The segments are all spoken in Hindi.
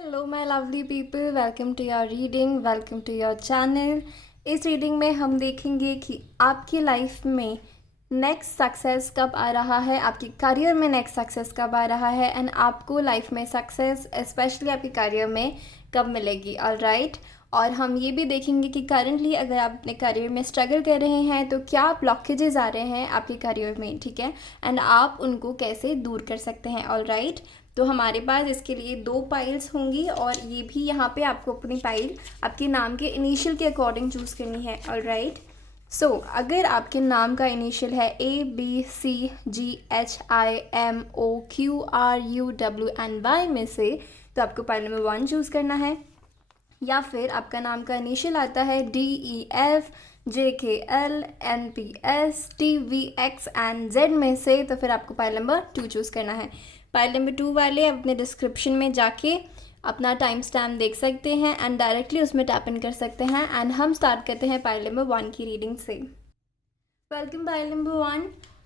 Hello my lovely people, welcome to your reading, welcome to your channel. इस रीडिंग में हम देखेंगे कि आपकी लाइफ में नेक्स्ट सक्सेस कब आ रहा है, आपकी करियर में नेक्स्ट सक्सेस कब आ रहा है एंड आपको लाइफ में सक्सेस स्पेशली आपके करियर में कब मिलेगी। ऑलराइट। और हम ये भी देखेंगे कि करंटली अगर आप अपने करियर में स्ट्रगल कर रहे हैं तो क्या ब्लॉकेजेस आ रहे हैं आपके करियर में, ठीक है, एंड आप उनको कैसे दूर कर सकते हैं। ऑलराइट। तो हमारे पास इसके लिए 2 पाइल्स होंगी और ये भी यहाँ पे आपको अपनी पाइल आपके नाम के इनिशियल के अकॉर्डिंग चूज़ करनी है। ऑलराइट। सो अगर आपके नाम का इनिशियल है ABCGHIMOQRUWNY में से तो आपको पाइल नंबर 1 चूज़ करना है, या फिर आपका नाम का इनिशियल आता है DEFJKLNPSTVXNZ में से तो फिर आपको पाइल नंबर 2 चूज़ करना है। पाइल नंबर 2 वाले अपने डिस्क्रिप्शन में जाके अपना टाइम स्टैम्प देख सकते हैं एंड डायरेक्टली उसमें टैप इन कर सकते हैं। एंड हम स्टार्ट करते हैं पाइल नंबर 1 की रीडिंग से। Welcome pile number 1।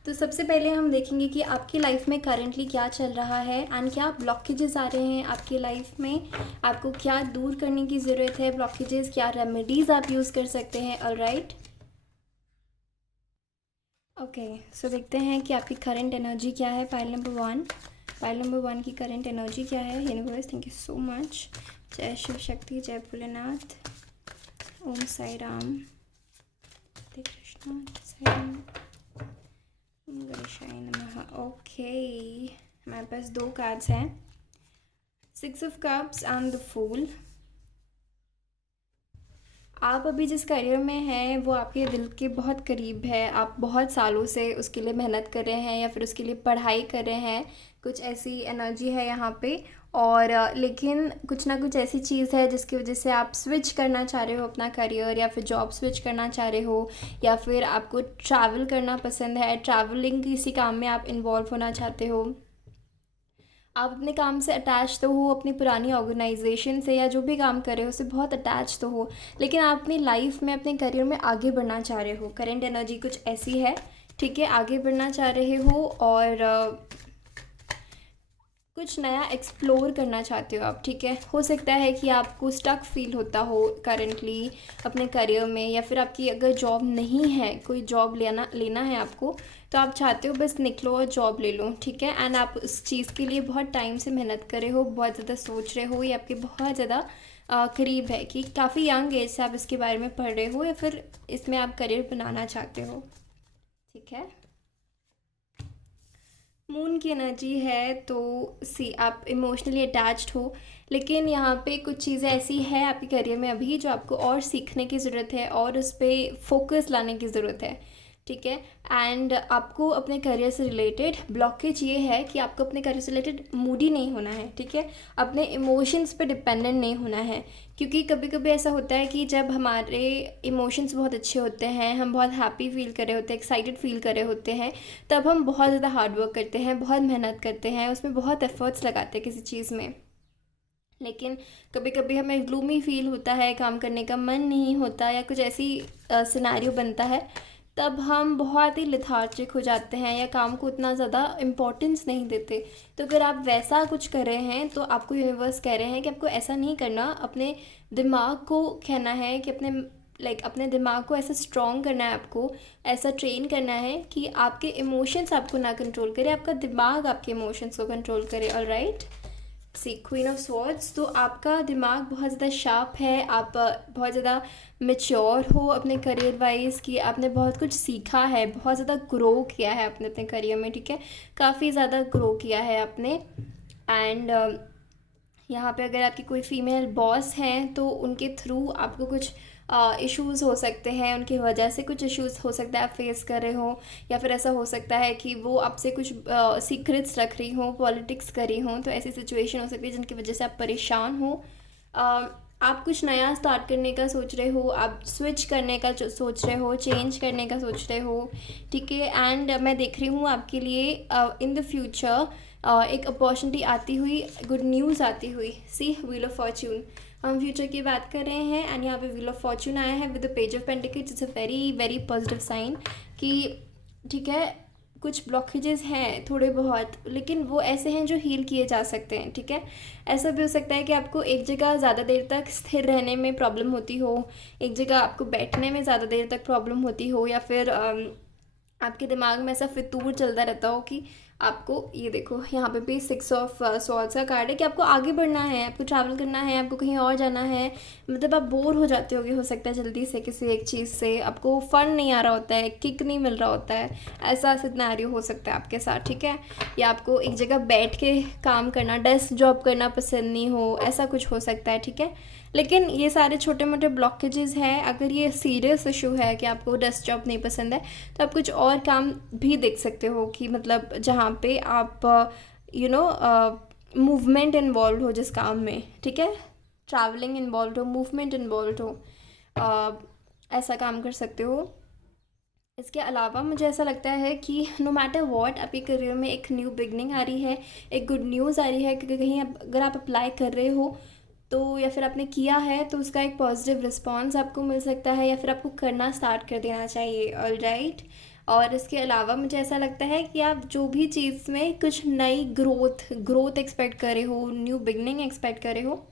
तो सबसे पहले हम देखेंगे कि आपकी लाइफ में करंटली क्या चल रहा है एंड क्या ब्लॉकेजेस आ रहे हैं आपकी लाइफ में, आपको क्या दूर करने की ज़रूरत है, ब्लॉकेजेस क्या रेमेडीज़ आप यूज़ कर सकते हैं। ऑलराइट। ओके, सो देखते हैं कि आपकी करंट एनर्जी क्या है। पाइल नंबर 1, पाइल नंबर 1 की करंट एनर्जी क्या है। Universe, thank you so much. जय शिव शक्ति, जय भोलेनाथ, ओम साई राम, हरे कृष्णा, साई राम, गणेशाय नमः। ओके, हमारे पास 2 कार्ड्स हैं, 6 of cups and the fool. आप अभी जिस करियर में हैं वो आपके दिल के बहुत करीब है, आप बहुत सालों से उसके लिए मेहनत कर रहे हैं या फिर उसके लिए पढ़ाई कर रहे हैं, कुछ ऐसी एनर्जी है यहाँ पे। और लेकिन कुछ ना कुछ ऐसी चीज़ है जिसकी वजह से आप स्विच करना चाह रहे हो अपना करियर, या फिर जॉब स्विच करना चाह रहे हो, या फिर आपको ट्रैवल करना पसंद है, ट्रैवलिंग किसी काम में आप इन्वॉल्व होना चाहते हो, आप अपने काम से अटैच तो हो, अपनी पुरानी ऑर्गेनाइजेशन से या जो भी काम कर रहे हो उससे बहुत अटैच तो हो, लेकिन आप अपनी लाइफ में अपने करियर में आगे बढ़ना चाह रहे हो। करेंट एनर्जी कुछ ऐसी है, ठीक है, आगे बढ़ना चाह रहे हो और कुछ नया एक्सप्लोर करना चाहते हो आप, ठीक है। हो सकता है कि आपको स्टक फील होता हो करंटली अपने करियर में, या फिर आपकी अगर जॉब नहीं है, कोई जॉब लेना है आपको, तो आप चाहते हो बस निकलो और जॉब ले लो, ठीक है। एंड आप उस चीज़ के लिए बहुत टाइम से मेहनत कर रहे हो, बहुत ज़्यादा सोच रहे हो, ये आपके बहुत ज़्यादा करीब है कि काफ़ी यंग एज से आप इसके बारे में पढ़ रहे हो या फिर इसमें आप करियर बनाना चाहते हो, ठीक है। मून की एनर्जी है तो सी आप इमोशनली अटैच्ड हो, लेकिन यहाँ पे कुछ चीज़ें ऐसी है आपके करियर में अभी जो आपको और सीखने की ज़रूरत है और उस पर फोकस लाने की ज़रूरत है, ठीक है। एंड आपको अपने करियर से रिलेटेड ब्लॉकेज ये है कि आपको अपने करियर से रिलेटेड मूडी नहीं होना है, ठीक है, अपने इमोशंस पे डिपेंडेंट नहीं होना है। क्योंकि कभी कभी ऐसा होता है कि जब हमारे इमोशंस बहुत अच्छे होते हैं, हम बहुत हैप्पी फील कर रहे होते हैं, एक्साइटेड फील कर रहे होते हैं, तब हम बहुत ज़्यादा हार्ड वर्क करते हैं, बहुत मेहनत करते हैं, उसमें बहुत एफर्ट्स लगाते हैं किसी चीज़ में। लेकिन कभी कभी हमें ग्लूमी फील होता है, काम करने का मन नहीं होता, या कुछ ऐसी सिनेरियो बनता है, तब हम बहुत ही लेथार्जिक हो जाते हैं या काम को उतना ज़्यादा इम्पोर्टेंस नहीं देते। तो अगर आप वैसा कुछ कर रहे हैं तो आपको यूनिवर्स कह रहे हैं कि आपको ऐसा नहीं करना, अपने दिमाग को कहना है कि अपने दिमाग को ऐसा स्ट्रॉन्ग करना है, आपको ऐसा ट्रेन करना है कि आपके इमोशंस आपको ना कंट्रोल करे, आपका दिमाग आपके इमोशंस को कंट्रोल करे। Alright. See queen of swords, तो आपका दिमाग बहुत ज़्यादा शार्प है, आप बहुत ज़्यादा मेच्योर हो अपने करियर वाइज, कि आपने बहुत कुछ सीखा है, बहुत ज़्यादा ग्रो किया है आपने अपने करियर में, ठीक है, काफ़ी ज़्यादा ग्रो किया है आपने। एंड यहाँ पे अगर आपकी कोई फीमेल बॉस हैं तो उनके थ्रू आपको कुछ इश्यूज़ हो सकते हैं, उनकी वजह से कुछ इश्यूज़ हो सकता है आप फेस कर रहे हो, या फिर ऐसा हो सकता है कि वो आपसे कुछ सीक्रेट्स रख रही हों, पॉलिटिक्स कर रही हों, तो ऐसी सिचुएशन हो सकती है जिनकी वजह से आप परेशान हो। आप कुछ नया स्टार्ट करने का सोच रहे हो, आप स्विच करने का सोच रहे हो, चेंज करने का सोच रहे हो, ठीक है। एंड मैं देख रही हूँ आपके लिए इन द फ्यूचर एक अपॉर्चुनिटी आती हुई, गुड न्यूज़ आती हुई। सी व्हील ऑफ फॉर्च्यून, हम फ्यूचर की बात कर रहे हैं एंड यहाँ पे व्हील ऑफ फॉर्च्यून आया है with the page of pentacles. It's a very very positive sign कि ठीक है, कुछ ब्लॉकेजेस हैं थोड़े बहुत, लेकिन वो ऐसे हैं जो हील किए जा सकते हैं, ठीक है। ऐसा भी हो सकता है कि आपको एक जगह ज़्यादा देर तक स्थिर रहने में प्रॉब्लम होती हो, एक जगह आपको बैठने में ज़्यादा देर तक प्रॉब्लम होती हो, या फिर आपके दिमाग में ऐसा फितूर चलता रहता हो कि आपको, ये देखो यहाँ पे भी 6 ऑफ सॉर्ड्स का कार्ड है कि आपको आगे बढ़ना है, आपको ट्रैवल करना है, आपको कहीं और जाना है। मतलब आप बोर हो जाते होगे, हो सकता है जल्दी से किसी एक चीज़ से, आपको फन नहीं आ रहा होता है, किक नहीं मिल रहा होता है, ऐसा सिनेरियो हो सकता है आपके साथ, ठीक है। या आपको एक जगह बैठ के काम करना, डेस्क जॉब करना पसंद नहीं हो, ऐसा कुछ हो सकता है, ठीक है। लेकिन ये सारे छोटे मोटे ब्लॉकेजेस हैं। अगर ये सीरियस इशू है कि आपको डेस्क जॉब नहीं पसंद है, तो आप कुछ और काम भी देख सकते हो कि मतलब जहाँ पे आप यू नो मूवमेंट इन्वॉल्व हो जिस काम में, ठीक है, ट्रैवलिंग इन्वॉल्व हो, मूवमेंट इन्वॉल्व हो, ऐसा काम कर सकते हो। इसके अलावा मुझे ऐसा लगता है कि नो मैटर वॉट, आपके करियर में एक न्यू बिगनिंग आ रही है, एक गुड न्यूज़ आ रही है, क्योंकि कहीं अगर आप अप्लाई कर रहे हो तो, या फिर आपने किया है तो उसका एक पॉजिटिव रिस्पॉन्स आपको मिल सकता है, या फिर आपको करना स्टार्ट कर देना चाहिए, ऑलराइट। और इसके अलावा मुझे ऐसा लगता है कि आप जो भी चीज़ में कुछ नई ग्रोथ एक्सपेक्ट कर रहे हो, न्यू बिगनिंग एक्सपेक्ट कर रहे हो,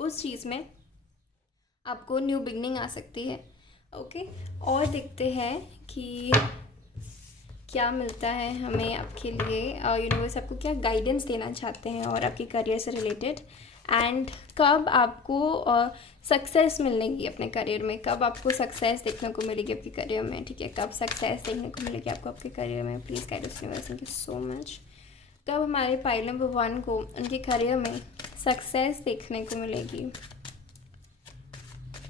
उस चीज़ में आपको न्यू बिगनिंग आ सकती है, ओके। और देखते हैं कि क्या मिलता है हमें आपके लिए, यूनिवर्स आपको क्या गाइडेंस देना चाहते हैं और आपके करियर से रिलेटेड, एंड कब आपको सक्सेस मिलेगी अपने करियर में, कब आपको सक्सेस देखने को मिलेगी आपके करियर में, ठीक है, कब सक्सेस देखने को मिलेगी आपको आपके करियर में। Please guide us universe, thank you so much. कब हमारे पाइल नंबर 1 को उनके करियर में सक्सेस देखने को मिलेगी,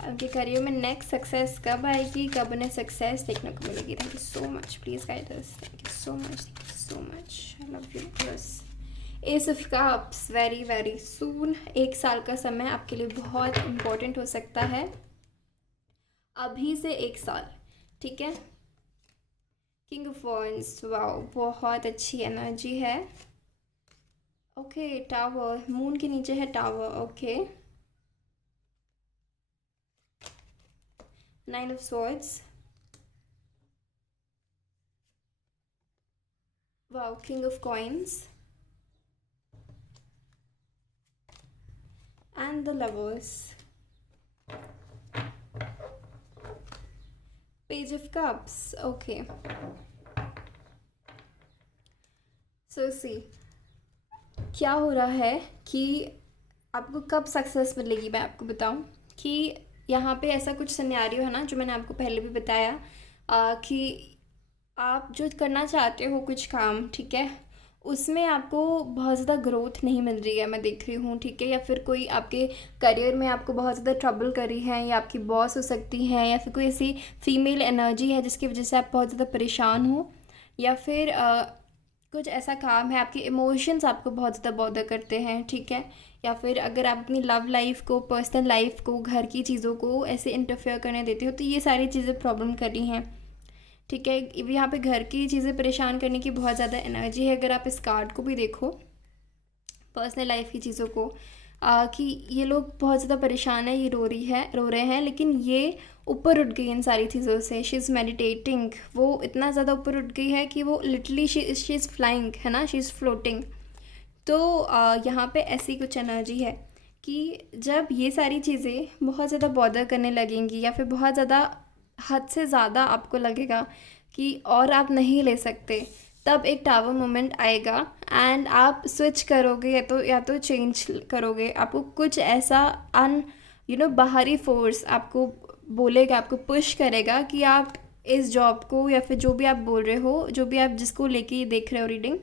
उनके करियर में नेक्स्ट सक्सेस कब आएगी, कब उन्हें सक्सेस देखने को मिलेगी। Thank you so much, please guide us, thank you so much, thank you so much, I love you बस। Ace of cups, very very soon, 1 साल का समय आपके लिए बहुत इम्पोर्टेंट हो सकता है, अभी से 1 साल, ठीक है। किंग ऑफ वॉन्ड्स, वाओ, बहुत अच्छी एनर्जी है, ओके। टावर, मून के नीचे है tower, okay. 9 of swords, wow, king of coins and the lovers, page of cups, okay। so see, क्या हो रहा है कि आपको कब सक्सेस मिलेगी, मैं आपको बताऊं कि यहाँ पे ऐसा कुछ सिनेरियो है ना, जो मैंने आपको पहले भी बताया, कि आप जो करना चाहते हो कुछ काम, ठीक है, उसमें आपको बहुत ज़्यादा ग्रोथ नहीं मिल रही है, मैं देख रही हूँ, ठीक है। या फिर कोई आपके करियर में आपको बहुत ज़्यादा ट्रबल कर रही है, या आपकी बॉस हो सकती है, या फिर कोई ऐसी फीमेल एनर्जी है जिसकी वजह से आप बहुत ज़्यादा परेशान हो, या फिर कुछ ऐसा काम है, आपके इमोशंस आपको बहुत ज़्यादा बॉदर करते हैं, ठीक है। या फिर अगर आप अपनी लव लाइफ को, पर्सनल लाइफ को, घर की चीज़ों को ऐसे इंटरफेयर करने देते हो, तो ये सारी चीज़ें प्रॉब्लम कर रही हैं, ठीक है। यहाँ पे घर की चीज़ें परेशान करने की बहुत ज़्यादा एनर्जी है। अगर आप इस कार्ड को भी देखो, पर्सनल लाइफ की चीज़ों को, कि ये लोग बहुत ज़्यादा परेशान है, ये रो रहे हैं, लेकिन ये ऊपर उठ गई इन सारी चीज़ों से। शी इज़ मेडिटेटिंग, वो इतना ज़्यादा ऊपर उठ गई है कि वो लिटरली शी इज़ फ्लाइंग, है ना, शी इज़ फ्लोटिंग। तो यहाँ पे ऐसी कुछ एनर्जी है कि जब ये सारी चीज़ें बहुत ज़्यादा बॉदर करने लगेंगी, या फिर बहुत ज़्यादा हद से ज़्यादा आपको लगेगा कि और आप नहीं ले सकते, तब एक टावर मोमेंट आएगा एंड आप स्विच करोगे, या तो चेंज करोगे। आपको कुछ ऐसा बाहरी फोर्स आपको बोलेगा, आपको पुश करेगा कि आप इस जॉब को, या फिर जो भी आप बोल रहे हो, जो भी आप जिसको लेके देख रहे हो रीडिंग,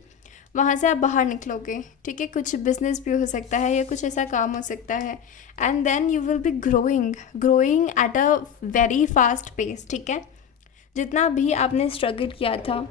वहाँ से आप बाहर निकलोगे, ठीक है। कुछ बिजनेस भी हो सकता है, या कुछ ऐसा काम हो सकता है, and then you will be growing at a very fast pace, ठीक है। जितना भी आपने स्ट्रगल किया था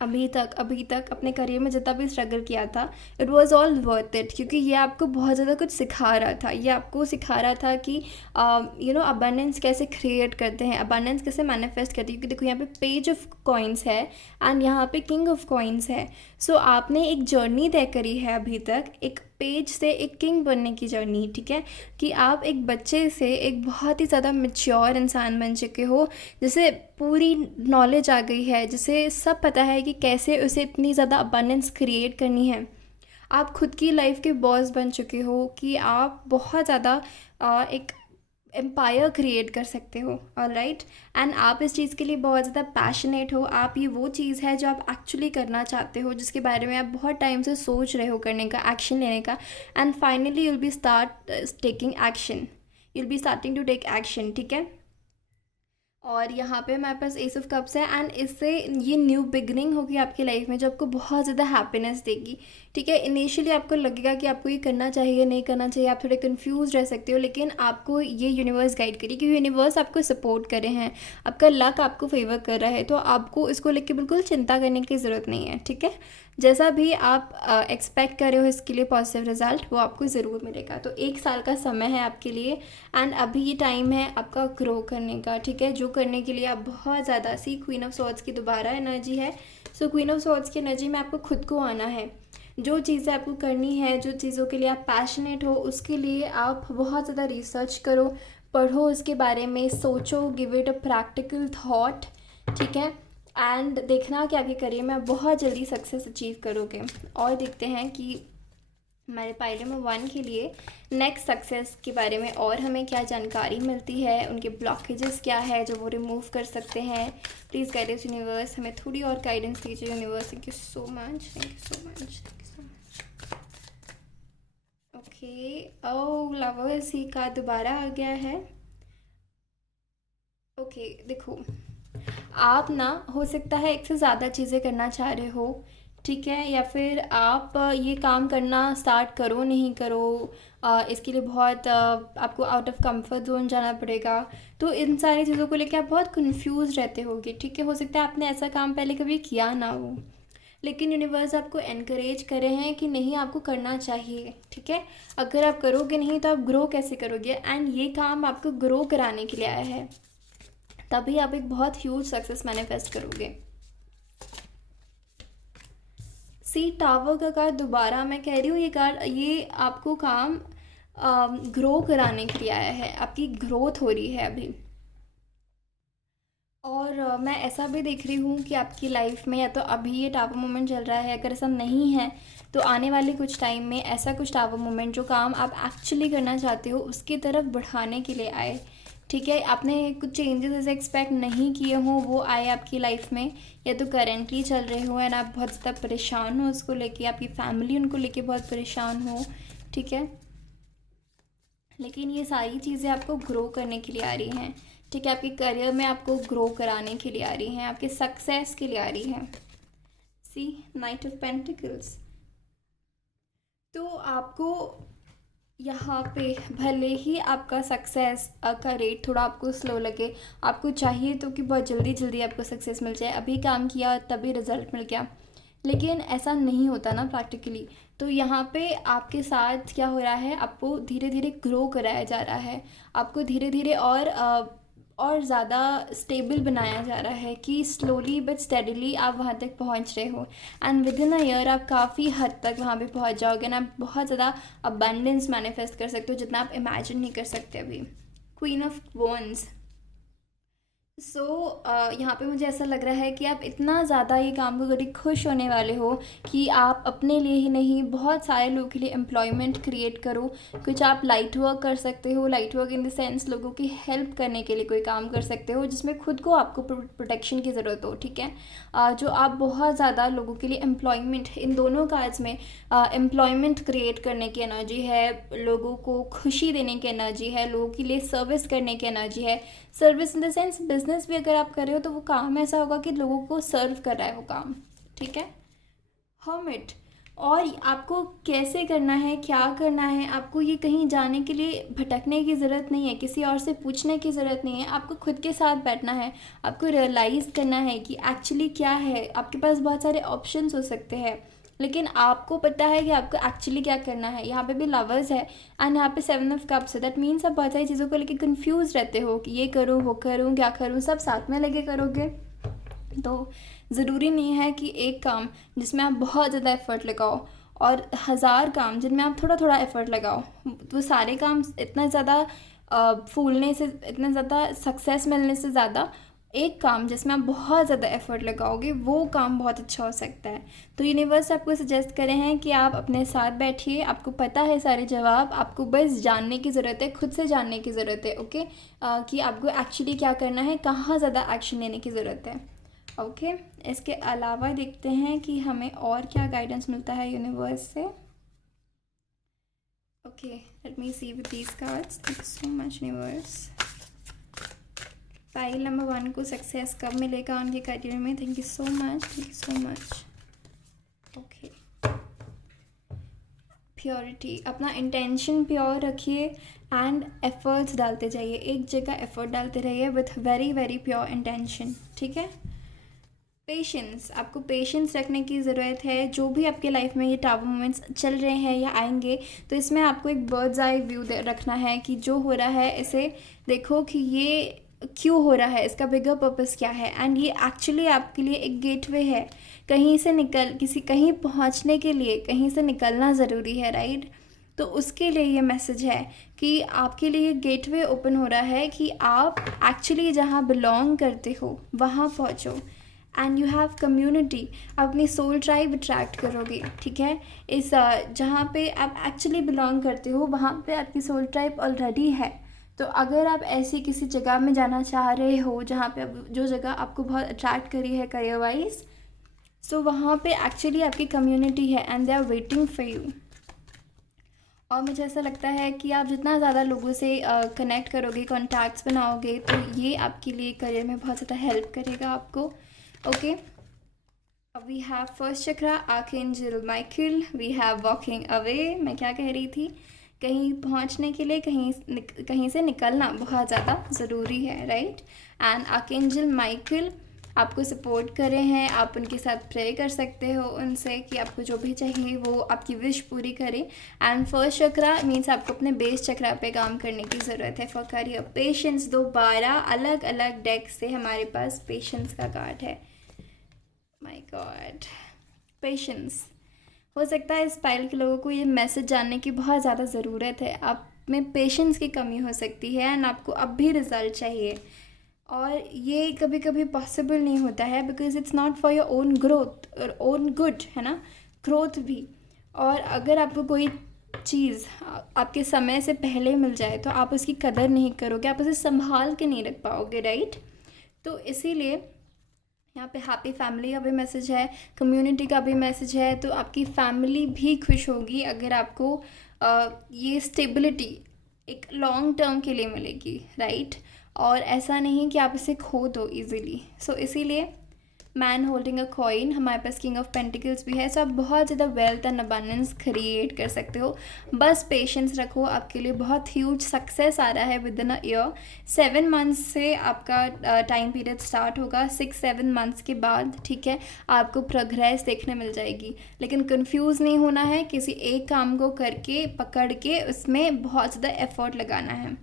अभी तक अपने करियर में, जितना भी स्ट्रगल किया था, it was all worth it, क्योंकि ये आपको बहुत ज़्यादा कुछ सिखा रहा था। ये आपको सिखा रहा था कि अबंडेंस कैसे क्रिएट करते हैं, अबंडेंस कैसे मैनिफेस्ट करते हैं। क्योंकि देखो यहाँ पे पेज ऑफ कॉइन्स है एंड यहाँ पे किंग ऑफ कॉइन्स है। सो आपने एक जर्नी तय करी है अभी तक, एक पेज से एक किंग बनने की जर्नी, ठीक है, कि आप एक बच्चे से एक बहुत ही ज़्यादा मैच्योर इंसान बन चुके हो, जिसे पूरी नॉलेज आ गई है, जिसे सब पता है कि कैसे उसे इतनी ज़्यादा अबंडेंस क्रिएट करनी है। आप खुद की लाइफ के बॉस बन चुके हो कि आप बहुत ज़्यादा एक एम्पायर क्रिएट कर सकते हो, ऑलराइट। एंड आप इस चीज़ के लिए बहुत ज़्यादा पैशनेट हो, आप ये वो चीज़ है जो आप एक्चुअली करना चाहते हो, जिसके बारे में आप बहुत टाइम से सोच रहे हो करने का, एक्शन लेने का। And finally you'll be start taking action, you'll be starting to take action, ठीक है। और यहाँ पे हमारे पास एस ऑफ कप्स है, एंड इससे ये न्यू बिगनिंग होगी आपकी लाइफ में जो आपको बहुत ज़्यादा हैप्पीनेस देगी, ठीक है। इनिशियली आपको लगेगा कि आपको ये करना चाहिए नहीं करना चाहिए, आप थोड़े कंफ्यूज रह सकते हो, लेकिन आपको ये यूनिवर्स गाइड करेगी, क्योंकि यूनिवर्स आपको सपोर्ट कर रहे हैं, आपका लक आपको फेवर कर रहा है, तो आपको इसको लेके बिल्कुल चिंता करने की ज़रूरत नहीं है, ठीक है। जैसा भी आप एक्सपेक्ट कर रहे हो इसके लिए पॉजिटिव रिजल्ट, वो आपको ज़रूर मिलेगा। तो 1 साल का समय है आपके लिए, एंड अभी ये टाइम है आपका ग्रो करने का, ठीक है, जो करने के लिए आप बहुत ज़्यादा सी क्वीन ऑफ सॉर्ड्स की दोबारा एनर्जी है। सो क्वीन ऑफ सॉर्ड्स की एनर्जी में आपको खुद को आना है, जो चीज़ें आपको करनी है, जो चीज़ों के लिए आप पैशनेट हो, उसके लिए आप बहुत ज़्यादा रिसर्च करो, पढ़ो उसके बारे में, सोचो, give it a practical thought, ठीक है। एंड देखना कि आपके करियर में आप बहुत जल्दी सक्सेस अचीव करोगे। और देखते हैं कि हमारे पायलम 1 के लिए नेक्स्ट सक्सेस के बारे में और हमें क्या जानकारी मिलती है, उनके ब्लॉकेजेस क्या है जो वो रिमूव कर सकते हैं। प्लीज़ गाइडेंस यूनिवर्स, हमें थोड़ी और गाइडेंस दीजिए universe. Thank you so much, thank you so much, thank you so much. Okay, ओ लवर्स ही का दोबारा आ गया है। ओके, देखो, आप ना हो सकता है एक से ज़्यादा चीज़ें करना चाह रहे हो, ठीक है, या फिर आप ये काम करना स्टार्ट करो नहीं करो, इसके लिए बहुत आपको आउट ऑफ कंफर्ट जोन जाना पड़ेगा। तो इन सारी चीज़ों को लेकर आप बहुत कंफ्यूज रहते होगे, ठीक है। हो सकता है आपने ऐसा काम पहले कभी किया ना हो, लेकिन यूनिवर्स आपको एनकरेज कर रहे हैं कि नहीं, आपको करना चाहिए, ठीक है। अगर आप करोगे नहीं तो आप ग्रो कैसे करोगे, एंड ये काम आपको ग्रो कराने के लिए आया है, तभी आप एक बहुत ह्यूज सक्सेस मैनिफेस्ट करोगे। सी टावर का कार्ड दोबारा मैं कह रही हूँ, ये कार्ड ये आपको काम ग्रो कराने के लिए आया है, आपकी ग्रोथ हो रही है अभी। और मैं ऐसा भी देख रही हूँ कि आपकी लाइफ में या तो अभी ये टावर मोमेंट चल रहा है, अगर ऐसा नहीं है तो आने वाले कुछ टाइम में ऐसा कुछ टावर मोमेंट जो काम आप एक्चुअली करना चाहते हो उसकी तरफ बढ़ाने के लिए आए, ठीक है। आपने कुछ चेंजेस ऐसे एक्सपेक्ट नहीं किए हों, वो आए आपकी लाइफ में, या तो करेंटली चल रहे हो एंड आप बहुत ज़्यादा परेशान हो उसको लेके, आपकी फैमिली उनको लेके बहुत परेशान हो, ठीक है। लेकिन ये सारी चीज़ें आपको ग्रो करने के लिए आ रही हैं, ठीक है, आपके करियर में आपको ग्रो कराने के लिए आ रही हैं, आपके सक्सेस के लिए आ रही हैं। सी नाइट ऑफ पेंटिकल्स, तो आपको यहाँ पे भले ही आपका सक्सेस का रेट थोड़ा आपको स्लो लगे, आपको चाहिए तो कि बहुत जल्दी जल्दी आपको सक्सेस मिल जाए, अभी काम किया तभी रिजल्ट मिल गया, लेकिन ऐसा नहीं होता ना प्रैक्टिकली। तो यहाँ पे आपके साथ क्या हो रहा है, आपको धीरे धीरे ग्रो कराया जा रहा है, आपको धीरे धीरे और ज़्यादा स्टेबल बनाया जा रहा है, कि स्लोली बट स्टेडीली आप वहाँ तक पहुँच रहे हो, and with in a year आप काफ़ी हद तक वहाँ पे पहुँच जाओगे ना, आप बहुत ज़्यादा अबंडेंस मैनिफेस्ट कर सकते हो जितना आप इमेजिन नहीं कर सकते अभी। क्वीन ऑफ वॉन्ड्स, सो यहाँ पे मुझे ऐसा लग रहा है कि आप इतना ज़्यादा ये काम को करके खुश होने वाले हो कि आप अपने लिए ही नहीं बहुत सारे लोगों के लिए एम्प्लॉयमेंट क्रिएट करो। कुछ आप लाइट वर्क कर सकते हो, light work in the sense लोगों की हेल्प करने के लिए कोई काम कर सकते हो जिसमें खुद को आपको प्रोटेक्शन की ज़रूरत हो, ठीक है। जो आप बहुत ज़्यादा लोगों के लिए एम्प्लॉयमेंट, इन दोनों कार्ड्स में एम्प्लॉयमेंट क्रिएट करने की एनर्जी है, लोगों को खुशी देने की एनर्जी है, लोगों के लिए सर्विस करने की एनर्जी है। Service in the sense business भी अगर आप कर रहे हो तो वो काम ऐसा होगा कि लोगों को सर्व कर रहा है वो काम, ठीक है। हर्मिट, और आपको कैसे करना है, क्या करना है, आपको ये कहीं जाने के लिए भटकने की ज़रूरत नहीं है, किसी और से पूछने की ज़रूरत नहीं है, आपको खुद के साथ बैठना है, आपको रियलाइज़ करना है कि एक्चुअली क्या है। आपके पास बहुत सारे ऑप्शंस हो सकते हैं, लेकिन आपको पता है कि आपको एक्चुअली क्या करना है। यहाँ पे भी लवर्स है एंड यहाँ पे 7 ऑफ कप्स है, दैट मीन्स आप बहुत सारी चीज़ों को लेके कंफ्यूज रहते हो कि ये करूँ वो करूँ क्या करूँ, सब साथ में लेके करोगे तो ज़रूरी नहीं है कि एक काम जिसमें आप बहुत ज़्यादा एफ़र्ट लगाओ और 1000 काम जिनमें आप थोड़ा थोड़ा एफ़र्ट लगाओ, वो सारे काम इतना ज़्यादा फूलने से, इतना ज़्यादा सक्सेस मिलने से ज़्यादा एक काम जिसमें आप बहुत ज़्यादा एफ़र्ट लगाओगे वो काम बहुत अच्छा हो सकता है। तो यूनिवर्स आपको सजेस्ट करे हैं कि आप अपने साथ बैठिए, आपको पता है सारे जवाब, आपको बस जानने की ज़रूरत है, खुद से जानने की ज़रूरत है। ओके, कि आपको एक्चुअली क्या करना है, कहाँ ज़्यादा एक्शन लेने की ज़रूरत है। ओके, इसके अलावा देखते हैं कि हमें और क्या गाइडेंस मिलता है यूनिवर्स से। Okay, let me see with these cards. Thank you so much universe. File number 1 को सक्सेस कब मिलेगा उनके करियर में? Thank you so much, thank you so much. Okay, purity, अपना इंटेंशन प्योर रखिए एंड एफर्ट्स डालते जाइए, एक जगह एफर्ट डालते रहिए with very very pure intention. ठीक है, पेशेंस, आपको पेशेंस रखने की ज़रूरत है। जो भी आपके लाइफ में ये टावर मोमेंट्स चल रहे हैं या आएंगे, तो इसमें आपको एक बर्ड्स आई व्यू रखना है कि जो हो रहा है इसे देखो कि ये क्यों हो रहा है, इसका बिगर पर्पस क्या है, एंड ये एक्चुअली आपके लिए एक गेटवे है। कहीं से कहीं पहुंचने के लिए कहीं से निकलना ज़रूरी है, राइट? तो उसके लिए ये मैसेज है कि आपके लिए गेटवे ओपन हो रहा है कि आप एक्चुअली जहाँ बिलोंग करते हो वहाँ पहुँचो। एंड यू हैव कम्युनिटी, अपनी सोल ट्राइब अट्रैक्ट करोगे। ठीक है, इस जहाँ पे आप एक्चुअली बिलोंग करते हो वहाँ पे आपकी सोल ट्राइब ऑलरेडी है। तो अगर आप ऐसी किसी जगह में जाना चाह रहे हो जहाँ पे जो जगह आपको बहुत अट्रैक्ट करी है करियर वाइज, सो वहाँ पे एक्चुअली आपकी कम्युनिटी है and they are waiting for you. और मुझे ऐसा लगता है कि आप जितना ज़्यादा लोगों से कनेक्ट करोगे, कॉन्टैक्ट्स बनाओगे, तो ये आपके लिए करियर में बहुत ज़्यादा हेल्प करेगा आपको। Okay, we have first chakra archangel Michael, we have walking away. मैं क्या कह रही थी, कहीं पहुंचने के लिए कहीं से निकलना बहुत ज़्यादा ज़रूरी है, राइट? एंड आर्कएंजल माइकल आपको सपोर्ट कर रहे हैं, आप उनके साथ प्रे कर सकते हो उनसे कि आपको जो भी चाहिए वो आपकी विश पूरी करें। एंड फर्स्ट चक्रा मीन्स आपको अपने बेस चक्रा पे काम करने की ज़रूरत है फॉर करियर। पेशेंस, दोबारा अलग अलग डेक से हमारे पास पेशेंस का कार्ड है। My God, patience. हो सकता है इस पाइल के लोगों को ये मैसेज जानने की बहुत ज़्यादा ज़रूरत है, आप में पेशेंस की कमी हो सकती है एंड आपको अब भी रिज़ल्ट चाहिए, और ये कभी कभी पॉसिबल नहीं होता है because it's not for your own growth और ओन गुड, है ना, ग्रोथ भी। और अगर आपको कोई चीज़ आपके समय से पहले मिल जाए तो आप उसकी कदर नहीं करोगे, आप उसे संभाल के नहीं रख पाओगे, राइट? तो इसीलिए यहाँ पे हैप्पी फैमिली का भी मैसेज है, कम्युनिटी का भी मैसेज है। तो आपकी फैमिली भी खुश होगी अगर आपको ये स्टेबिलिटी एक लॉन्ग टर्म के लिए मिलेगी, राइट? और ऐसा नहीं कि आप इसे खो दो इजीली। सो इसीलिए मैन होल्डिंग अ कॉइन, हमारे पास किंग ऑफ पेंटिकल्स भी है। सो आप बहुत ज़्यादा वेल्थ एंड अबंडेंस क्रिएट कर सकते हो, बस पेशेंस रखो, आपके लिए बहुत ह्यूज सक्सेस आ रहा है with in a year. 7 months से आपका टाइम पीरियड स्टार्ट होगा, 6-7 मंथ्स के बाद, ठीक है, आपको प्रोग्रेस देखने मिल जाएगी। लेकिन कंफ्यूज नहीं होना है, किसी एक काम को करके पकड़ के उसमें बहुत ज़्यादा एफर्ट लगाना है।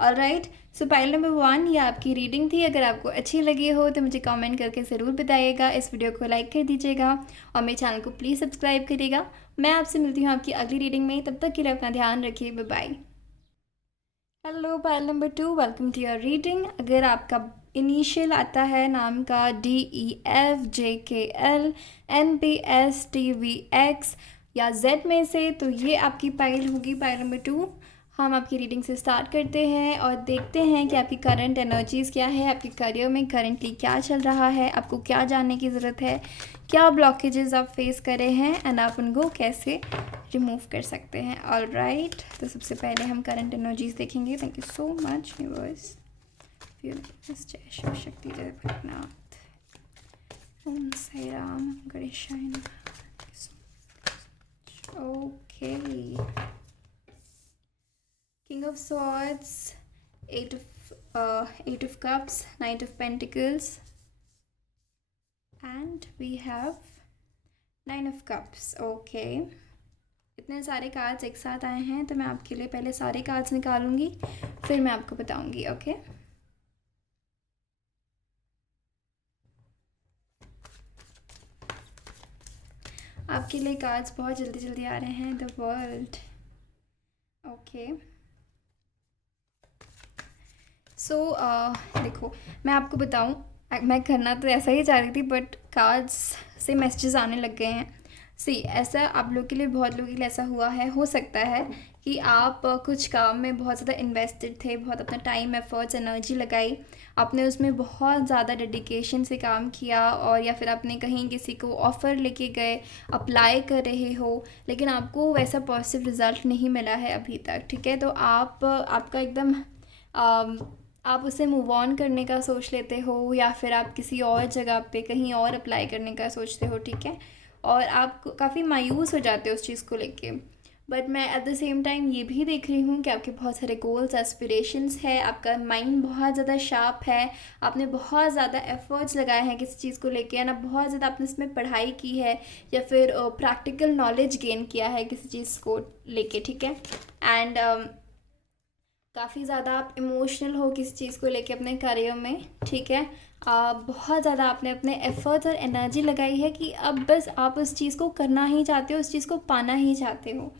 ऑलराइट, सो पाइल नंबर 1 ये आपकी रीडिंग थी। अगर आपको अच्छी लगी हो तो मुझे कमेंट करके ज़रूर बताइएगा, इस वीडियो को लाइक कर दीजिएगा और मेरे चैनल को प्लीज़ सब्सक्राइब करिएगा। मैं आपसे मिलती हूँ आपकी अगली रीडिंग में, तब तक के लिए अपना ध्यान रखिए, bye bye. Hello pile number 2, welcome to your reading. अगर आपका इनिशियल आता है नाम का DEFJKLNPSTVX या Z में से, तो ये आपकी पाइल होगी, पाइल नंबर 2। हम आपकी रीडिंग से स्टार्ट करते हैं और देखते हैं कि आपकी करंट एनर्जीज़ क्या है, आपके करियर में करंटली क्या चल रहा है, आपको क्या जानने की ज़रूरत है, क्या ब्लॉकेजेस आप फेस कर रहे हैं एंड आप उनको कैसे रिमूव कर सकते हैं। ऑलराइट, तो सबसे पहले हम करंट एनर्जीज़ देखेंगे। Thank you so much universe. जय शिव शक्ति, जय भोलेनाथ, ओम साई राम, गणेशाय नमः। Okay, King of Swords, Eight of Cups, Knight of Pentacles, and we have Nine of Cups. Okay, इतने सारे कार्ड्स एक साथ आए हैं तो मैं आपके लिए पहले सारे कार्ड्स निकालूंगी, फिर मैं आपको बताऊंगी। ओके, आपके लिए कार्ड्स बहुत जल्दी जल्दी आ रहे हैं। The world. ओके। सो देखो, मैं आपको बताऊं, मैं करना तो ऐसा ही चाह रही थी बट कार्ड्स से मैसेजेस आने लग गए हैं। सी ऐसा आप लोग के लिए, बहुत लोगों के लिए ऐसा हुआ है, हो सकता है कि आप कुछ काम में बहुत ज़्यादा इन्वेस्टेड थे, बहुत अपना टाइम, एफर्ट्स, एनर्जी लगाई, आपने उसमें बहुत ज़्यादा डेडिकेशन से काम किया, और या फिर आपने कहीं किसी को ऑफ़र लेके गए, अप्लाई कर रहे हो, लेकिन आपको वैसा पॉजिटिव रिज़ल्ट नहीं मिला है अभी तक। ठीक है, तो आपका एकदम आप उसे मूव ऑन करने का सोच लेते हो, या फिर आप किसी और जगह पे कहीं और अप्लाई करने का सोचते हो। ठीक है, और आप काफ़ी मायूस हो जाते हो उस चीज़ को लेके। बट मैं एट द सेम टाइम ये भी देख रही हूँ कि आपके बहुत सारे गोल्स, एस्पिरेशंस है, आपका माइंड बहुत ज़्यादा शार्प है, आपने बहुत ज़्यादा एफर्ट्स लगाए हैं किसी चीज़ को लेके, है ना, बहुत ज़्यादा आपने इसमें पढ़ाई की है, या फिर प्रैक्टिकल नॉलेज गेन किया है किसी चीज़ को लेके। ठीक है, एंड काफ़ी ज़्यादा आप इमोशनल हो किसी चीज़ को लेके अपने करियर में। ठीक है, बहुत ज़्यादा आपने अपने एफर्ट्स और एनर्जी लगाई है कि अब बस आप उस चीज़ को करना ही चाहते हो, उस चीज़ को पाना ही चाहते हो।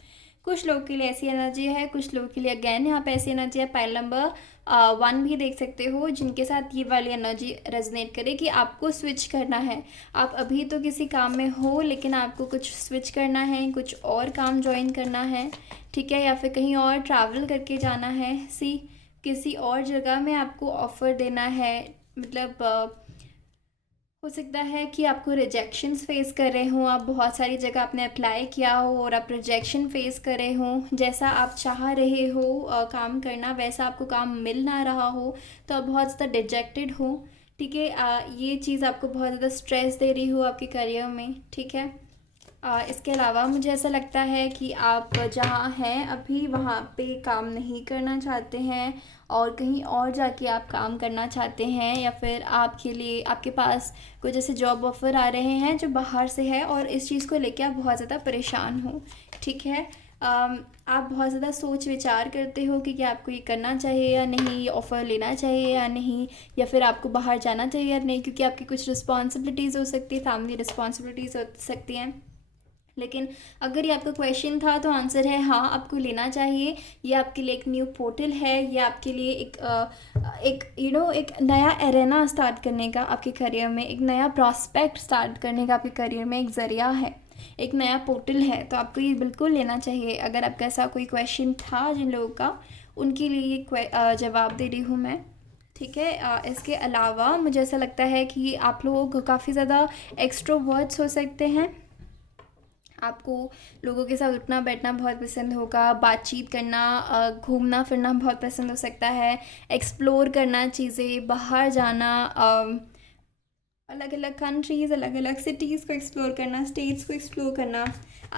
कुछ लोगों के लिए ऐसी एनर्जी है, कुछ लोगों के लिए अगैन यहाँ पे ऐसी एनर्जी है, पाइल नंबर 1 भी देख सकते हो, जिनके साथ ये वाली एनर्जी रेजनेट करे कि आपको स्विच करना है। आप अभी तो किसी काम में हो, लेकिन आपको कुछ स्विच करना है, कुछ और काम ज्वाइन करना है। ठीक है, या फिर कहीं और ट्रैवल करके जाना है। सी किसी और जगह में आपको ऑफ़र देना है, मतलब हो सकता है कि आपको रिजेक्शंस फेस कर रहे हों, आप बहुत सारी जगह आपने अप्लाई किया हो और आप रिजेक्शन फेस कर रहे हों, जैसा आप चाह रहे हो काम करना वैसा आपको काम मिल ना रहा हो, तो आप बहुत ज़्यादा डिजेक्टेड हो। ठीक है, ये चीज़ आपको बहुत ज़्यादा स्ट्रेस दे रही हो आपके करियर में। ठीक है, इसके अलावा मुझे ऐसा लगता है कि आप जहाँ हैं अभी वहाँ पे काम नहीं करना चाहते हैं, और कहीं और जाके आप काम करना चाहते हैं, या फिर आपके लिए आपके पास कुछ ऐसे जॉब ऑफ़र आ रहे हैं जो बाहर से है, और इस चीज़ को लेके आप बहुत ज़्यादा परेशान हो। ठीक है, आप बहुत ज़्यादा सोच विचार करते हो कि क्या आपको ये करना चाहिए या नहीं, ये ऑफ़र लेना चाहिए या नहीं, या फिर आपको बाहर जाना चाहिए या नहीं, क्योंकि आपकी कुछ रिस्पॉन्सिबिलिटीज़ हो सकती है, फैमिली रिस्पॉन्सिबिलिटीज़ हो सकती हैं। लेकिन अगर ये आपका क्वेश्चन था तो आंसर है हाँ, आपको लेना चाहिए। ये आपके लिए एक न्यू पोर्टल है, ये आपके लिए एक एक नया एरेना स्टार्ट करने का आपके करियर में, एक नया प्रॉस्पेक्ट स्टार्ट करने का आपके करियर में एक ज़रिया है, एक नया पोर्टल है, तो आपको ये बिल्कुल लेना चाहिए। अगर आपका ऐसा कोई क्वेश्चन था जिन लोगों का, उनके लिए ये जवाब दे रही हूँ मैं। ठीक है, इसके अलावा मुझे ऐसा लगता है कि आप लोग काफ़ी ज़्यादा एक्सट्रोवर्ट्स हो सकते हैं, आपको लोगों के साथ उठना बैठना बहुत पसंद होगा, बातचीत करना, घूमना फिरना बहुत पसंद हो सकता है, एक्सप्लोर करना चीज़ें, बाहर जाना, अलग अलग कंट्रीज़, अलग अलग सिटीज़ को एक्सप्लोर करना, स्टेट्स को एक्सप्लोर करना,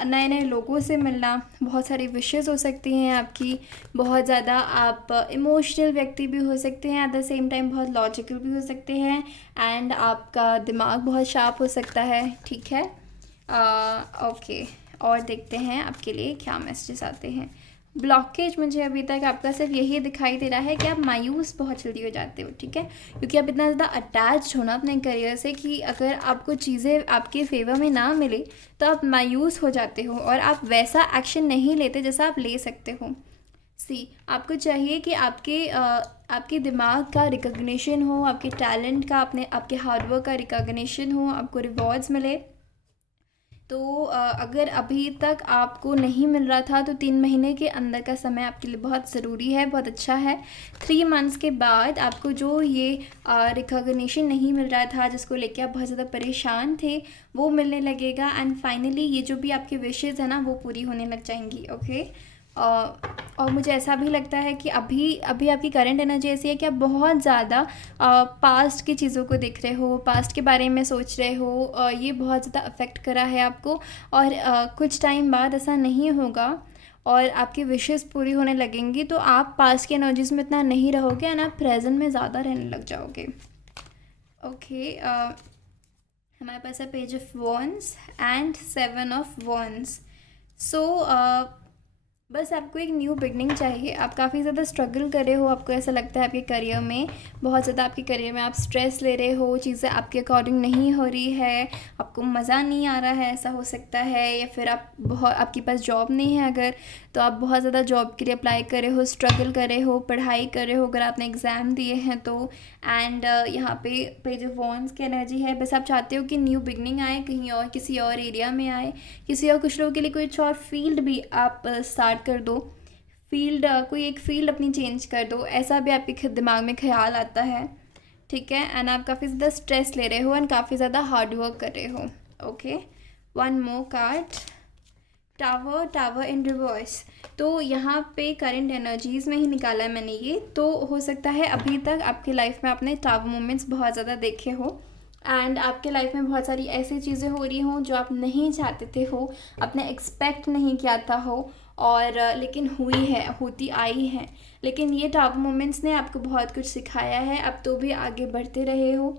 नए नए लोगों से मिलना, बहुत सारी विशेज़ हो सकती हैं आपकी, बहुत ज़्यादा आप इमोशनल व्यक्ति भी हो सकते हैं, एट द सेम टाइम बहुत लॉजिकल भी हो सकते हैं, एंड आपका दिमाग बहुत शार्प हो सकता है। ठीक है, ओके, और देखते हैं आपके लिए क्या मैसेजेस आते हैं। ब्लॉकेज मुझे अभी तक आपका सिर्फ यही दिखाई दे रहा है कि आप मायूस बहुत जल्दी हो जाते हो। ठीक है, क्योंकि आप इतना ज़्यादा अटैच हो ना अपने करियर से कि अगर आपको चीज़ें आपके फेवर में ना मिले तो आप मायूस हो जाते हो, और आप वैसा एक्शन नहीं लेते जैसा आप ले सकते हो। सी आपको चाहिए कि आपके दिमाग का रिकग्निशन हो, आपके टैलेंट का, आपके हार्डवर्क का रिकग्निशन हो, आपको रिवॉर्ड्स मिले। तो अगर अभी तक आपको नहीं मिल रहा था तो 3 महीने के अंदर का समय आपके लिए बहुत ज़रूरी है, बहुत अच्छा है। 3 मंथ्स के बाद आपको जो ये रिकॉग्निशन नहीं मिल रहा था, जिसको लेके आप बहुत ज़्यादा परेशान थे, वो मिलने लगेगा, एंड फाइनली ये जो भी आपके विशेज़ हैं ना, वो पूरी होने लग जाएंगी। ओके, और मुझे ऐसा भी लगता है कि अभी अभी आपकी करंट एनर्जी ऐसी है कि आप बहुत ज़्यादा पास्ट की चीज़ों को देख रहे हो, पास्ट के बारे में सोच रहे हो, ये बहुत ज़्यादा अफेक्ट करा है आपको, और कुछ टाइम बाद ऐसा नहीं होगा और आपकी विशेज़ पूरी होने लगेंगी, तो आप पास्ट की एनर्जीज में इतना नहीं रहोगे, एंड आप प्रेजेंट में ज़्यादा रहने लग जाओगे। ओके, हमारे पास है page of wands and 7 of wands. So बस आपको एक न्यू बिगनिंग चाहिए। आप काफ़ी ज़्यादा स्ट्रगल कर रहे हो, आपको ऐसा लगता है आपके करियर में बहुत ज़्यादा, आपके करियर में आप स्ट्रेस ले रहे हो, चीज़ें आपके अकॉर्डिंग नहीं हो रही है, आपको मज़ा नहीं आ रहा है, ऐसा हो सकता है। या फिर आप बहुत, आपके पास जॉब नहीं है अगर, तो आप बहुत ज़्यादा जॉब के लिए अप्लाई कर रहे हो, स्ट्रगल कर रहे हो, पढ़ाई कर रहे हो अगर आपने एग्ज़ाम दिए हैं तो। एंड यहाँ पे पेज ऑफ वॉन्ड्स की एनर्जी है। बस आप चाहते हो कि न्यू बिगनिंग आए, कहीं और किसी और एरिया में आए, किसी और, कुछ लोगों के लिए कुछ और फील्ड भी आप स्टार्ट कर दो, फील्ड कोई एक फील्ड अपनी चेंज कर दो, ऐसा भी आपके दिमाग में ख्याल आता है। ठीक है। एंड आप काफ़ी ज़्यादा स्ट्रेस ले रहे हो एंड काफ़ी ज़्यादा हार्ड वर्क कर रहे हो। Okay, one more card, tower, tower इन रिवर्स। तो यहाँ पे करंट एनर्जीज़ में ही निकाला है मैंने ये। तो हो सकता है अभी तक आपकी लाइफ में आपने टावर मोमेंट्स बहुत ज़्यादा देखे हो एंड आपके लाइफ में बहुत सारी ऐसी चीज़ें हो रही हों जो आप नहीं चाहते थे हो, आपने एक्सपेक्ट नहीं किया था हो, और लेकिन हुई है, होती आई हैं। लेकिन ये टावर मोमेंट्स ने आपको बहुत कुछ सिखाया है, अब तो भी आगे बढ़ते रहे हो,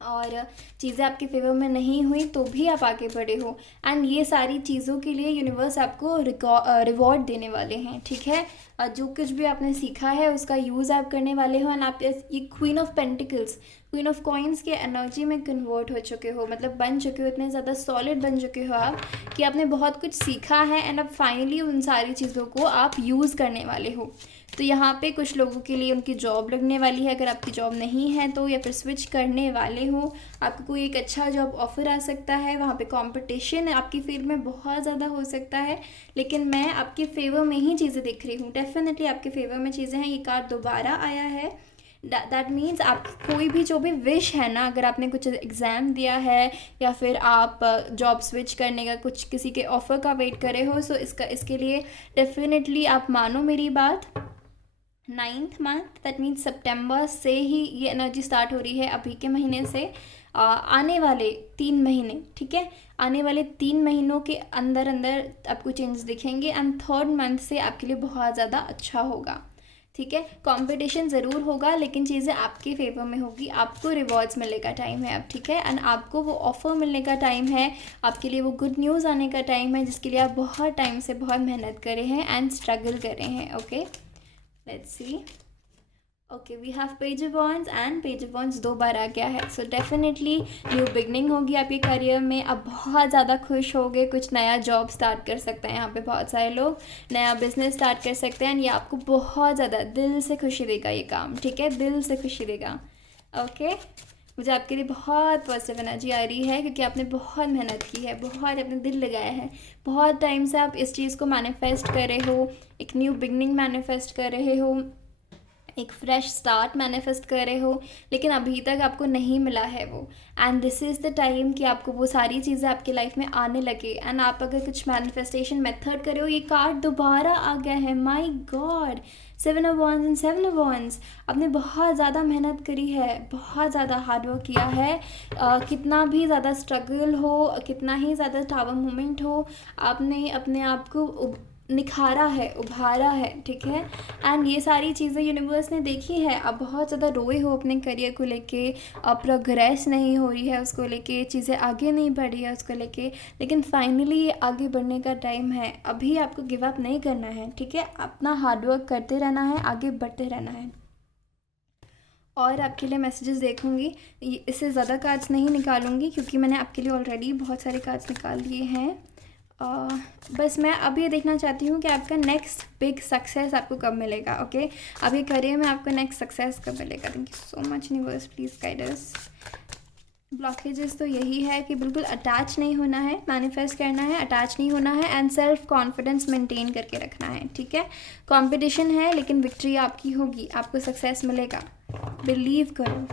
और चीज़ें आपके फेवर में नहीं हुई तो भी आप आगे बढ़े हो। एंड ये सारी चीज़ों के लिए यूनिवर्स आपको रिवॉर्ड देने वाले हैं। ठीक है। जो कुछ भी आपने सीखा है उसका यूज़ आप करने वाले हो। एंड आप ये queen of pentacles, queen of coins के एनर्जी में कन्वर्ट हो चुके हो, मतलब बन चुके हो, इतने ज़्यादा सॉलिड बन चुके हो आप कि आपने बहुत कुछ सीखा है एंड अब फाइनली उन सारी चीज़ों को आप यूज़ करने वाले हो। तो यहाँ पे कुछ लोगों के लिए उनकी जॉब लगने वाली है, अगर आपकी जॉब नहीं है तो, या फिर स्विच करने वाले हो, आपको कोई एक अच्छा जॉब ऑफर आ सकता है। वहाँ पे कंपटीशन आपकी फील्ड में बहुत ज़्यादा हो सकता है, लेकिन मैं आपके फेवर में ही चीज़ें दिख रही हूँ। डेफिनेटली आपके फेवर में चीज़ें हैं। ये कार्ड दोबारा आया है। दैट मीन्स आप कोई भी जो भी विश है ना, अगर आपने कुछ एग्ज़ाम दिया है या फिर आप जॉब स्विच करने का कुछ किसी के ऑफ़र का वेट कर रहे हो, सो इसके लिए डेफिनेटली आप मानो मेरी बात, 9th मंथ, दैट मीन्स सितंबर से ही ये एनर्जी स्टार्ट हो रही है, अभी के महीने से आने वाले 3 महीने। ठीक है। आने वाले 3 महीनों के अंदर अंदर आपको चेंजेस दिखेंगे एंड 3rd मंथ से आपके लिए बहुत ज़्यादा अच्छा होगा। ठीक है। कंपटीशन ज़रूर होगा लेकिन चीज़ें आपके फेवर में होगी, आपको रिवॉर्ड्स मिलने का टाइम है अब। ठीक है। एंड आपको वो ऑफ़र मिलने का टाइम है, आपके लिए वो गुड न्यूज़ आने का टाइम है, जिसके लिए आप बहुत टाइम से बहुत मेहनत कर रहे हैं एंड स्ट्रगल कर रहे हैं। Okay, let's see. Okay, we have page of wands and page of wands 2 बार आ गया है। सो डेफिनेटली न्यू बिगनिंग होगी आपके करियर में, अब बहुत ज़्यादा खुश होगे, कुछ नया जॉब स्टार्ट कर सकते हैं यहाँ पे बहुत सारे लोग, नया बिजनेस स्टार्ट कर सकते हैं। ये आपको बहुत ज़्यादा दिल से खुशी देगा ये काम। ठीक है, दिल से खुशी देगा। ओके, मुझे आपके लिए बहुत पॉजिटिव एनर्जी आ रही है क्योंकि आपने बहुत मेहनत की है, बहुत अपने दिल लगाया है, बहुत टाइम से आप इस चीज़ को मैनिफेस्ट कर रहे हो, एक न्यू बिगनिंग मैनिफेस्ट कर रहे हो, एक फ्रेश स्टार्ट मैनिफेस्ट कर रहे हो, लेकिन अभी तक आपको नहीं मिला है वो। And this is the time कि आपको वो सारी चीज़ें आपकी लाइफ में आने लगे। एंड आप अगर कुछ मैनिफेस्टेशन मेथड करे हो, ये कार्ड दोबारा आ गया है, my God, 7 of wands and 7 of wands. आपने बहुत ज़्यादा मेहनत करी है, बहुत ज़्यादा हार्डवर्क किया है, कितना भी ज़्यादा स्ट्रगल हो, कितना ही ज़्यादा टावर मोमेंट हो, आपने अपने आप को निखारा है, उभारा है। ठीक है। एंड ये सारी चीज़ें यूनिवर्स ने देखी है। आप बहुत ज़्यादा रोए हो अपने करियर को लेके, प्रोग्रेस नहीं हो रही है उसको लेके, चीज़ें आगे नहीं बढ़ रही है उसको लेके, लेकिन फाइनली ये आगे बढ़ने का टाइम है। अभी आपको गिव अप नहीं करना है। ठीक है, अपना हार्डवर्क करते रहना है, आगे बढ़ते रहना है। और आपके लिए मैसेजेस देखूंगी, इससे ज़्यादा कार्ड्स नहीं निकालूंगी क्योंकि मैंने आपके लिए ऑलरेडी बहुत सारे कार्ड्स निकाल लिए हैं। बस मैं अब ये देखना चाहती हूँ कि आपका नेक्स्ट बिग सक्सेस आपको कब मिलेगा। ओके, अब ये करियर में आपको नेक्स्ट सक्सेस कब मिलेगा। Thank you so much universe, please guide us. Blockages तो यही है कि बिल्कुल अटैच नहीं होना है, मैनिफेस्ट करना है, अटैच नहीं होना है एंड सेल्फ कॉन्फिडेंस मेंटेन करके रखना है। ठीक है। कंपटीशन है लेकिन विक्ट्री आपकी होगी, आपको सक्सेस मिलेगा, बिलीव करो।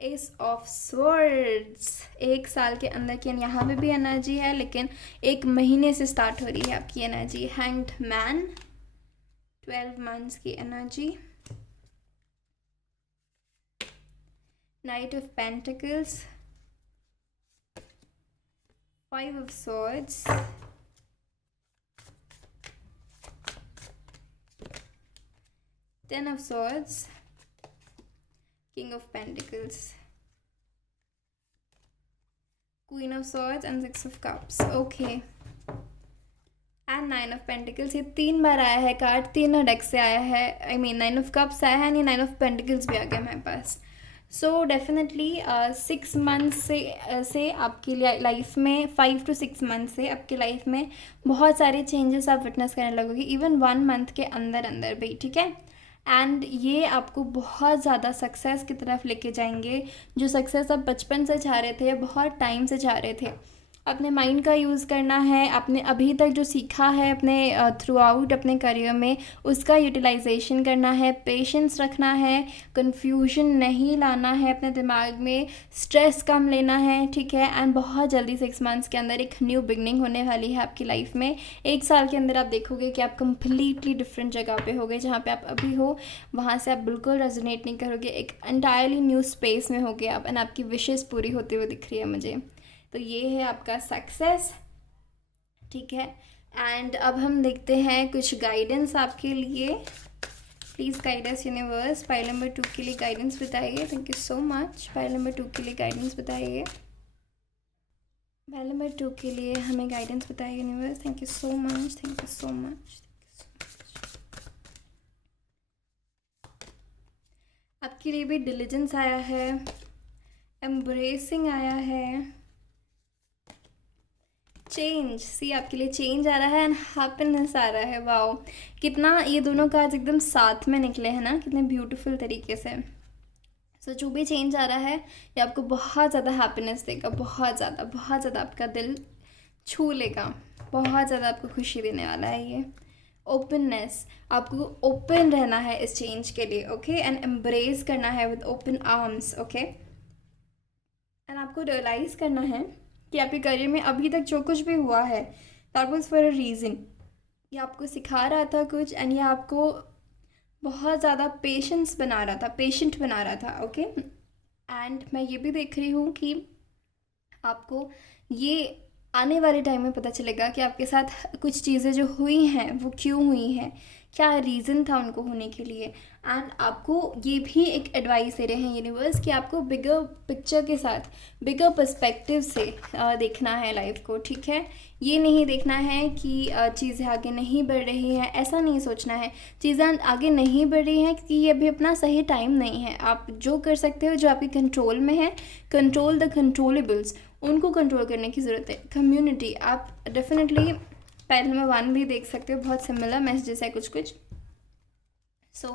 एस ऑफ स्वर्ड्स, 1 साल के अंदर की यहाँ पे भी एनर्जी है, लेकिन 1 महीने से स्टार्ट हो रही है आपकी एनर्जी। हैंग्ड मैन, 12 मंथ्स की energy. Night of pentacles, 5 of swords, 10 of swords, King of Pentacles, Queen of Swords and 6 of Cups. Okay, and 9 of pentacles, ये 3 बार आया है कार्ड, तीनों डेक से आया है। आई मीन 9 ऑफ कप्स आया है, नहीं 9 ऑफ पेंटिकल्स भी आ गया हमारे पास। सो डेफिनेटली 6 मंथ से आपकी लाइफ में, 5 to 6 मंथ से आपकी लाइफ में बहुत सारे चेंजेस आप विटनेस करने लगोगे, इवन 1 मंथ के अंदर अंदर भी, ठीक है। एंड ये आपको बहुत ज़्यादा सक्सेस की तरफ लेके जाएंगे, जो सक्सेस आप बचपन से चाह रहे थे या बहुत टाइम से चाह रहे थे। अपने माइंड का यूज़ करना है, आपने अभी तक जो सीखा है अपने थ्रू आउट अपने करियर में, उसका यूटिलाइजेशन करना है, पेशेंस रखना है, कंफ्यूजन नहीं लाना है अपने दिमाग में, स्ट्रेस कम लेना है, ठीक है। एंड बहुत जल्दी 6 मंथ्स के अंदर एक न्यू बिगनिंग होने वाली है आपकी लाइफ में। 1 साल के अंदर आप देखोगे कि आप कम्प्लीटली डिफरेंट जगह पे होगे, जहाँ पे आप अभी हो वहाँ से आप बिल्कुल रेजोनेट नहीं करोगे, एक एंटायरली न्यू स्पेस में होगे आप, एंड आपकी विशेज़ पूरी होती हुई दिख रही है मुझे। तो ये है आपका सक्सेस, ठीक है। एंड अब हम देखते हैं कुछ गाइडेंस आपके लिए। Please guide us universe, pile number 2 के लिए गाइडेंस बताइए। Thank you so much. Pile number 2 के लिए गाइडेंस बताइए। पाइल नंबर 2 के लिए हमें गाइडेंस बताइए universe. Thank you so much, thank you so much. आपके लिए भी डिलीजेंस आया है, एम्ब्रेसिंग आया है, चेंज, सी आपके लिए चेंज आ रहा है एंड हैप्पीनेस आ रहा है। वाओ, कितना ये दोनों कार्ड्स एकदम साथ में निकले हैं ना, कितने ब्यूटीफुल तरीके से। सो जो भी चेंज आ रहा है ये आपको बहुत ज़्यादा हैप्पीनेस देगा, बहुत ज़्यादा आपका दिल छू लेगा, बहुत ज़्यादा आपको खुशी देने वाला है ये। ओपननेस, आपको ओपन रहना है इस चेंज के लिए, ओके, एंड एम्ब्रेस करना है with open arms, okay. And आपको रियलाइज़ करना है कि आपके करियर में अभी तक जो कुछ भी हुआ है that was for a reason. ये आपको सिखा रहा था कुछ, एंड ये आपको बहुत ज़्यादा पेशेंट बना रहा था, ओके। एंड मैं ये भी देख रही हूँ कि आपको ये आने वाले टाइम में पता चलेगा कि आपके साथ कुछ चीज़ें जो हुई हैं वो क्यों हुई हैं, क्या रीज़न था उनको होने के लिए। एंड आपको ये भी एक एडवाइस दे रहे हैं यूनिवर्स कि आपको बिगर पिक्चर के साथ, बिगर पर्सपेक्टिव से देखना है लाइफ को, ठीक है। ये नहीं देखना है कि चीज़ें आगे नहीं बढ़ रही हैं, ऐसा नहीं सोचना है। चीज़ें आगे नहीं बढ़ रही हैं क्योंकि ये अभी अपना सही टाइम नहीं है। आप जो कर सकते हो, जो आपके कंट्रोल में है, कंट्रोल द कंट्रोलेबल्स, उनको कंट्रोल करने की ज़रूरत है। कम्युनिटी, आप डेफिनेटली पैनल में 1 भी देख सकते हो, बहुत सिमिलर मैसेजेस है कुछ। सो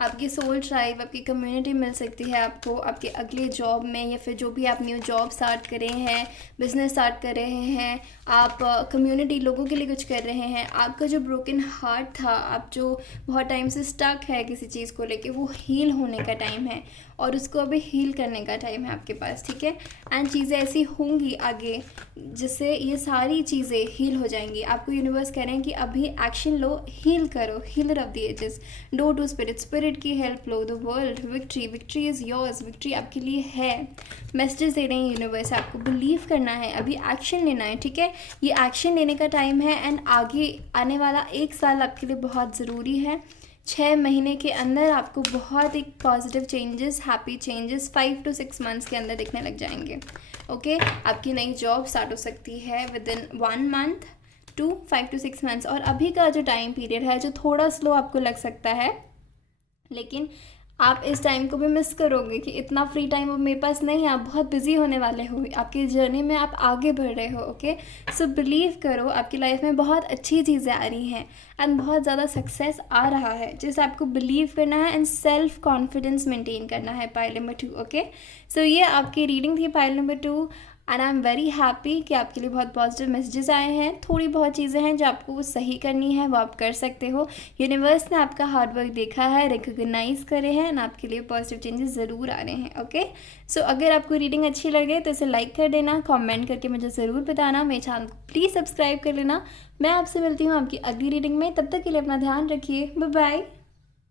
आपकी सोल ट्राइब, आपकी कम्युनिटी मिल सकती है आपको आपके अगले जॉब में, या फिर जो भी आप न्यू जॉब स्टार्ट कर रहे हैं, बिजनेस स्टार्ट कर रहे हैं, आप कम्युनिटी लोगों के लिए कुछ कर रहे हैं। आपका जो ब्रोकन हार्ट था, आप जो बहुत टाइम से स्टक है किसी चीज़ को लेके, वो हील होने का टाइम है और उसको अभी हील करने का टाइम है आपके पास, ठीक है। एंड चीज़ें ऐसी होंगी आगे जिससे ये सारी चीज़ें हील हो जाएंगी। आपको यूनिवर्स कह रहे हैं कि अभी एक्शन लो, हील करो, healer of the ages, do to spirit की हेल्प लो, the world, victory is yours, victory आपके लिए है। मैसेजेस दे रहे हैं यूनिवर्स, आपको बिलीव करना है, अभी एक्शन लेना है, ठीक है। ये एक्शन लेने का टाइम है एंड आगे आने वाला 1 साल आपके लिए बहुत ज़रूरी है। 6 महीने के अंदर आपको बहुत एक positive changes, happy changes 5 to 6 months के अंदर दिखने लग जाएंगे, ओके। आपकी नई जॉब स्टार्ट हो सकती है with in 1 month to 5 to 6 months। और अभी का जो टाइम पीरियड है जो थोड़ा स्लो आपको लग सकता है, लेकिन आप इस टाइम को भी मिस करोगे कि इतना फ्री टाइम अब मेरे पास नहीं है, आप बहुत बिजी होने वाले हो, आपकी जर्नी में आप आगे बढ़ रहे हो, ओके। सो बिलीव करो, आपकी लाइफ में बहुत अच्छी चीज़ें आ रही हैं एंड बहुत ज़्यादा सक्सेस आ रहा है, जिसे आपको बिलीव करना है एंड सेल्फ कॉन्फिडेंस मेंटेन करना है। Pile number 2, okay. सो ये आपकी रीडिंग थी pile number 2 and I am very happy कि आपके लिए बहुत पॉजिटिव मैसेजेस आए हैं। थोड़ी बहुत चीज़ें हैं जो आपको वो सही करनी है, वो आप कर सकते हो। यूनिवर्स ने आपका हार्डवर्क देखा है, रिकॉग्नाइज करे हैं एंड आपके लिए पॉजिटिव चेंजेस ज़रूर आ रहे हैं, ओके। सो अगर आपको रीडिंग अच्छी लगे तो इसे लाइक कर देना, कॉमेंट करके मुझे ज़रूर बताना, मेरे चैनल को प्लीज़ सब्सक्राइब कर लेना। मैं आपसे मिलती हूँ आपकी अगली रीडिंग में, तब तक के लिए अपना ध्यान रखिए, बाय बाय।